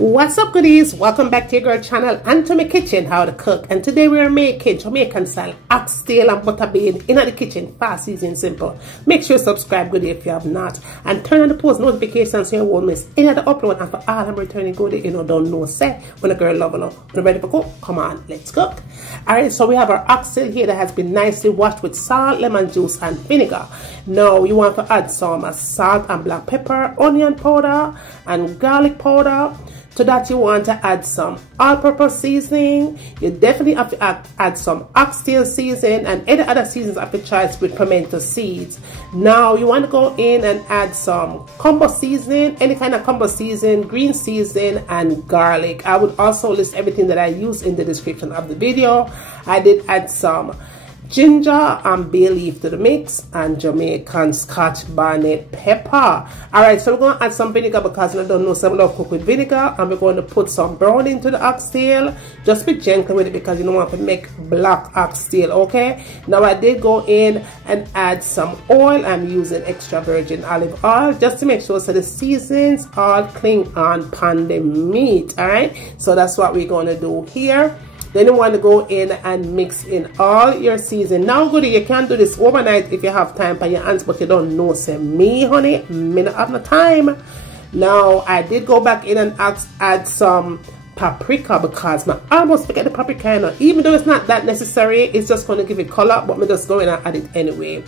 What's up, goodies? Welcome back to your girl channel and to my kitchen, how to cook. And today we are making Jamaican style oxtail and butter bean in the kitchen, fast, easy and simple. Make sure you subscribe, goodie, if you have not, and turn on the post notifications so you won't miss any of the upload. And for all I'm returning goodie, you know, don't know say when a girl love enough. When ready for cook, come on, let's cook. Alright, so we have our oxtail here that has been nicely washed with salt, lemon juice and vinegar. Now you want to add some salt and black pepper, onion powder and garlic powder. To that you want to add some all-purpose seasoning. You definitely have to add some oxtail seasoning and any other seasons of your choice with pimento seeds. Now you want to go in and add some combo seasoning, any kind of combo seasoning, green seasoning and garlic. I would also list everything that I use in the description of the video. I did add some ginger and bay leaf to the mix and Jamaican Scotch bonnet pepper. Alright, so we're going to add some vinegar because I don't know some love cook with vinegar, and we're going to put some brown into the oxtail. Just be gentle with it because you don't want to make black oxtail, okay? Now I did go in and add some oil. I'm using extra virgin olive oil just to make sure so the seasonings all cling on the meat. Alright, so that's what we're going to do here. Then you want to go in and mix in all your seasoning. Now, goodie, you can do this overnight if you have time by your hands, but you don't know. Say me, honey, me not have no time. Now, I did go back in and add some paprika because I almost forget the paprika. You know? Even though it's not that necessary, it's just going to give it color, but me just go in and add it anyway.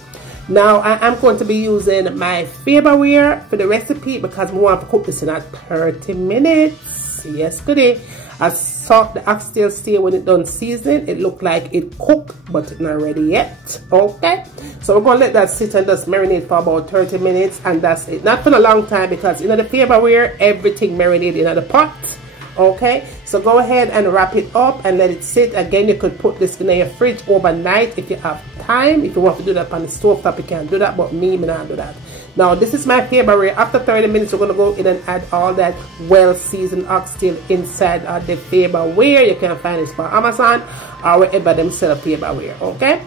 Now, I am going to be using my favorware for the recipe because we want to cook this in at 30 minutes. Yes, goodie. I saw the oxtail stay when it done seasoning. It looked like it cooked, but it's not ready yet. Okay, so we're gonna let that sit and just marinate for about 30 minutes, and that's it. Not for a long time because you know the favorware, everything marinated in the pot. Okay, so go ahead and wrap it up and let it sit. Again, you could put this in your fridge overnight if you have time. If you want to do that on the stove top, you can do that, but me not do that. Now, this is my favorite. After 30 minutes, we're going to go in and add all that well-seasoned oxtail inside of the favorware. You can find this on Amazon or wherever them sell favorware, okay?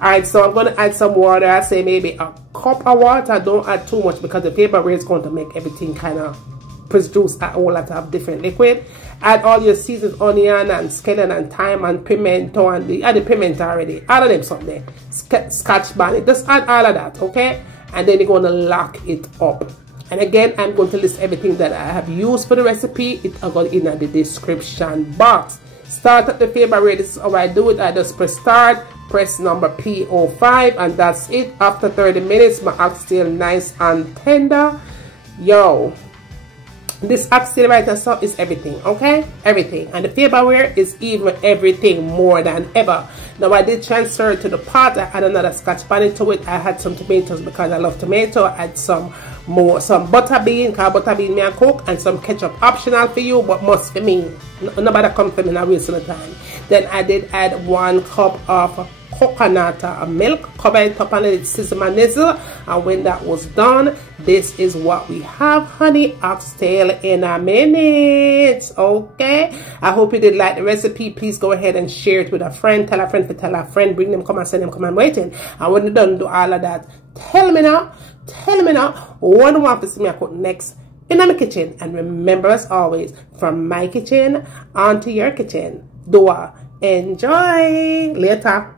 Alright, so I'm going to add some water. I say maybe a cup of water. Don't add too much because the favorware is going to make everything kind of produce a whole lot of different liquid. Add all your seasoned onion and scallion and thyme and pimento and the pimento already. All of them something. Scotch bonnet. Just add all of that, okay? And then you're going to lock it up. And again, I'm going to list everything that I have used for the recipe. It's going in the description box. Start at the favorite. This is how I do it. I just press start, press number P05, and that's it. After 30 minutes, my oxtail nice and tender. Yo, this oxtail right now is everything, okay? Everything. And the favorware is even everything more than ever. Now I did transfer it to the pot. I had another Scotch bonnet to it. I had some tomatoes because I love tomato. I had some butter bean, because butter bean me I cook, and some ketchup optional for you, but must for me. Nobody come for me now waste the time. Then I did add 1 cup of coconut milk, cover it up and let it sizzle and nizzle, and when that was done, this is what we have, honey. Oxtail in a minute. Okay, I hope you did like the recipe. Please go ahead and share it with a friend. Tell a friend to tell a friend. Bring them, come and send them, come and waiting. And when you're done do all of that, tell me now what you want to see me cook next in my kitchen. And remember, as always, from my kitchen onto your kitchen, do enjoy. Later.